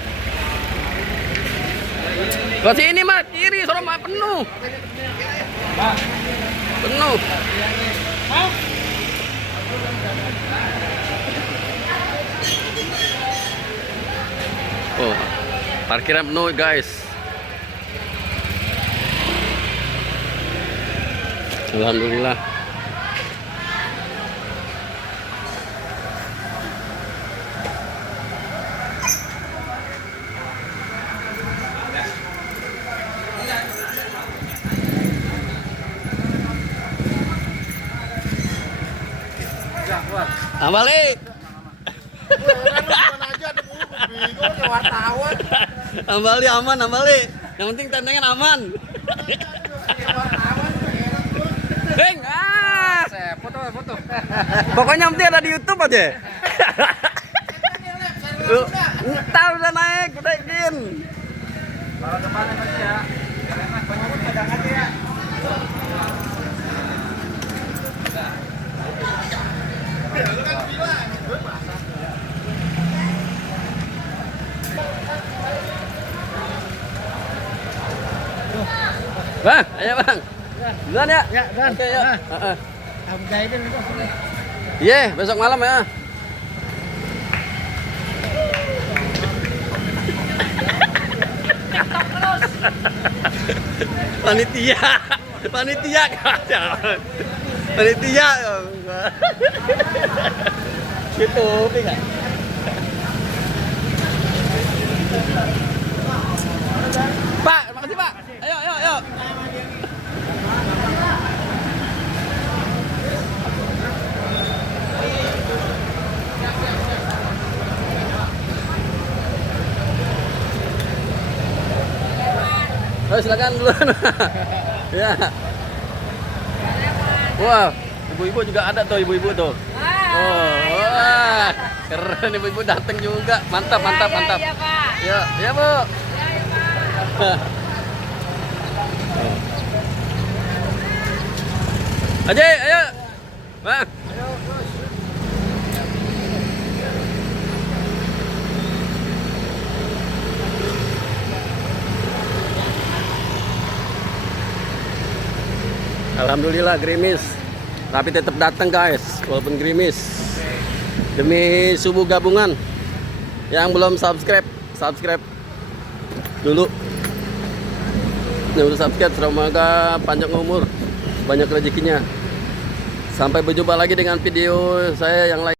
Ke sini, Mas. Kiri, sono Mas penuh. Penuh. Oh, parkiran penuh, guys. Alhamdulillah. Balik. Ambali aman, Ambali. Yang penting tandangan aman. Beng, foto. Pokoknya yang penting ada di YouTube aja. Entar udah naik, udah naikin. Bawa ke mana tadi ya? Bang, ayo Bang. Duluan ya? Ya, duluan. Oke, yuk. Iya, besok malam ya. Panitia. Gitu, enggak? Pak, makasih Pak. Ayo. Oh, silakan duluan. Ya. Wah, ibu-ibu juga ada tuh, ibu-ibu tuh. Wah, keren ibu-ibu datang juga. Mantap. Iya, Pak. Ya, Bu. Aja, ayo. Bang. Alhamdulillah gerimis, tapi tetap datang guys, walaupun gerimis. Demi subuh gabungan. Yang belum subscribe dulu. Yang udah subscribe, semoga panjang umur, banyak rezekinya. Sampai berjumpa lagi dengan video saya yang lain.